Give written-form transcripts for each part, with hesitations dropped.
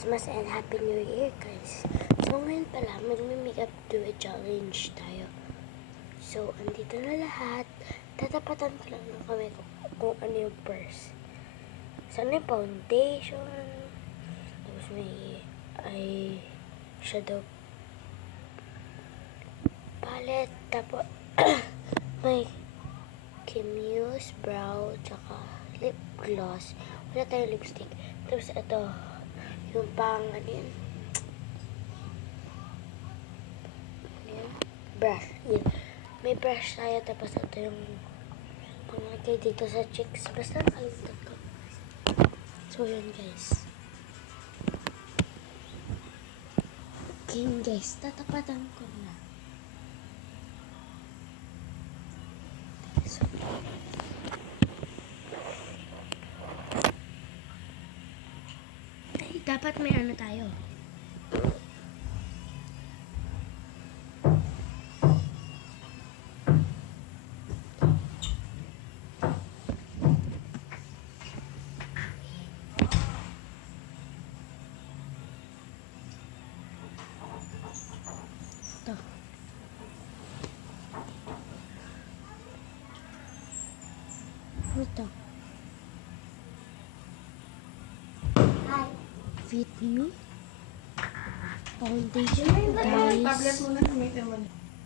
Christmas and Happy New Year, guys. So, ngayon pala, magme-makeup do a challenge tayo. So, andito na lahat. Tatapatan pa lang na kami kung ano yung purse. Sana yung foundation. Tapos may shadow palette. Tapos, may Kimuse brow, tsaka lip gloss. Wala tayong lipstick. Tapos, ito, yung pang, ano yun? Brush. Yun. May brush tayo, tapos ito yung pangagay dito sa cheeks. Basta nakalimutan ko. So, yun, guys. Okay, guys. Tatapatan ko na. So, dapat may ano tayo. Ito. Ito. Hi. Fit me. Foundation, guys.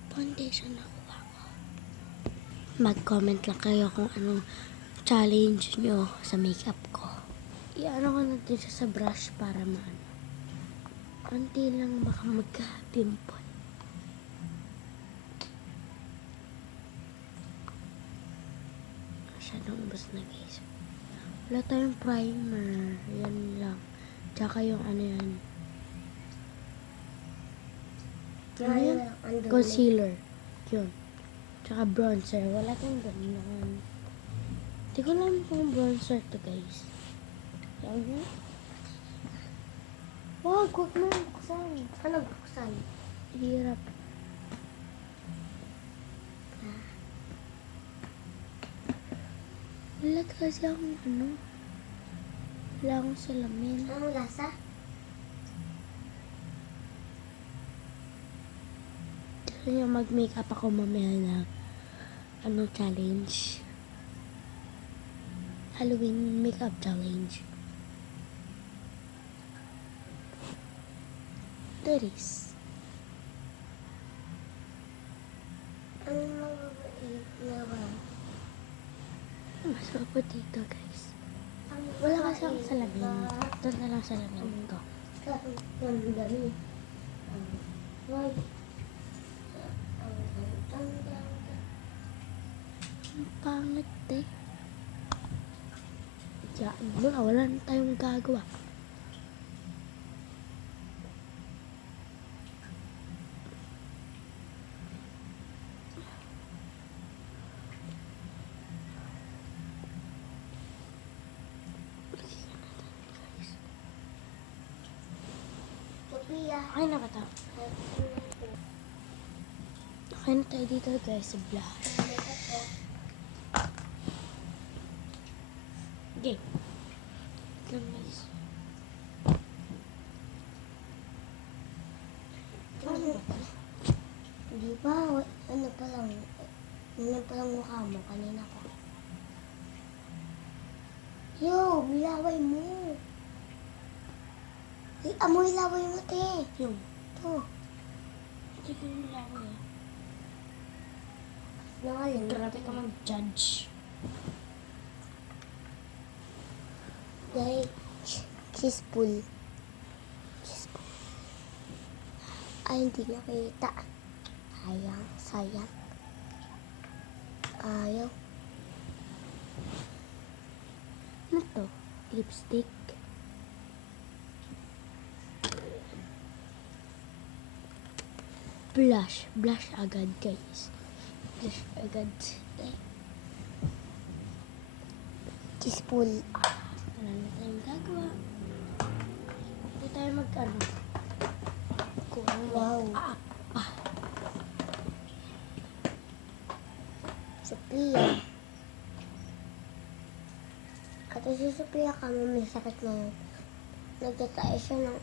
Foundation nakuha ko. Mag-comment lang kayo kung anong challenge nyo sa makeup ko. I-ano ko natin siya sa brush para maano. Konti lang baka magka-pimple. Masyadong ubos na, guys. Wala tayong primer. Yan lang. Tsaka yung ano yan. Ano yan? Concealer. Yun. Tsaka bronzer. Wala tayong ganyan. Hindi ko alam kung bronzer to, guys. Yan yun. Wag mo buksan. Ano buksan? Hirap. Wala kasi akong ano. Wala akong salamin. Anong lasa? Gusto nyo mag-makeup ako mamaya na ano challenge? Halloween makeup challenge. There is. Masarap po dito, guys. Wala kasi akong salamin. Ito na lang salamin ko. Ang pangit eh. Diyan mo na, wala na tayong gagawa. Okay na ba ito? Okay na tayo dito, guys, sa blush. Okay. Ito, guys. Di ba? Ano pa lang mukha mo kanina pa. Yo, bilaway mo. Amoy laway mo, te. Yung. Ito. Hindi ko yung laway. Nangaling. Grabe ka mag-judge. Like, cheeseful. Ay, hindi nakita. Sayang. Ayaw. Ano to? Lipstick. Blush agad, guys. Blush agad. Cheeseful. Wala na tayong gagawa. Hindi tayo mag-ano. Wow. Sophia. Kata si Sophia ka, may sakit na yun. nagtatae siya ng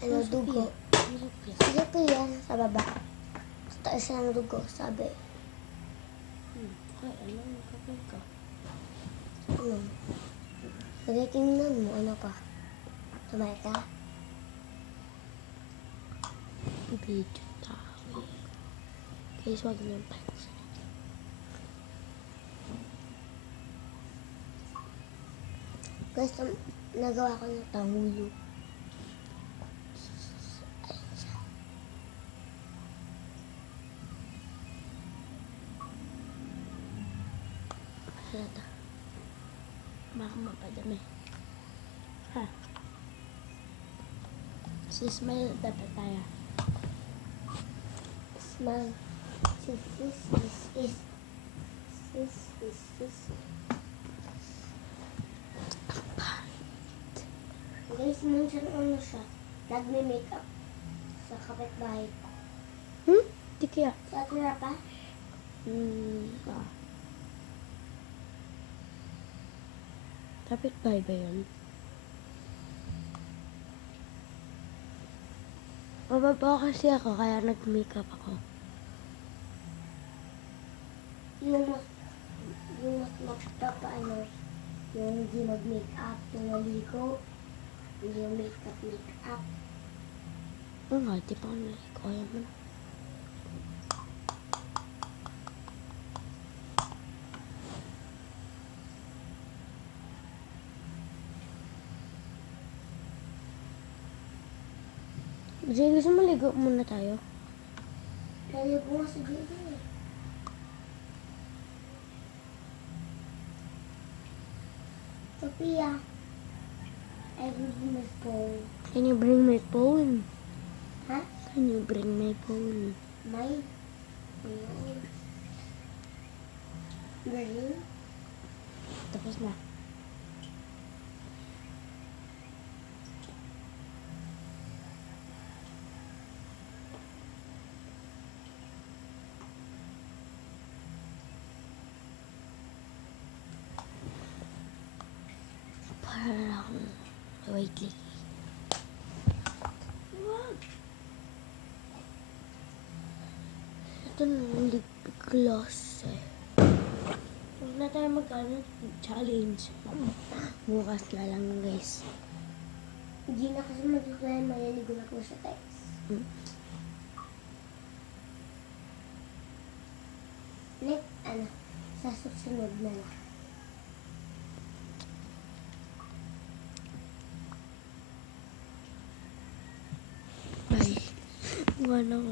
ano, Ano, dugo. Sophia? Si Sophia, sa baba. Nagtatae siya ng dugo, sabi. Ay, ano, nakapal ka. Ano? Sige, tingnan mo, ano pa? Tumay ka? Video tayo. Guys, wag niyo pansin. Guys, nagawa ko ng tangulo. Ayan siya. Halata. Baka mapadami. Ha? Si Smile dapat tayo. Smile. Sis. Guys, minsan ano siya, nagme-makeup sa kapitbahay ko. Di kaya. Sa atira pa? Dapat ba yun? Mababa kasi ako, kaya nag-makeup ako. Yung mas magpapaano, yung hindi mag-makeup, yung maligo, hindi yung makeup. Oo nga, di pa ako naligo. Ayaw mo na. Jay, gusto mo ligo muna tayo? Naligo nga sa dito eh. Sophia, I will be my phone. Can you bring my phone? Ha? Can you bring my phone? May? Ayun. Bring? Tapos na. Para lang. Wait lang. Wag. Ito na ang lip gloss eh. Huwag na tayo challenge. Bukas na lang guys. Hindi na kasi magkakaya, maliligo na po sa text. Next, sa susunod na lang. Bye. Wala ko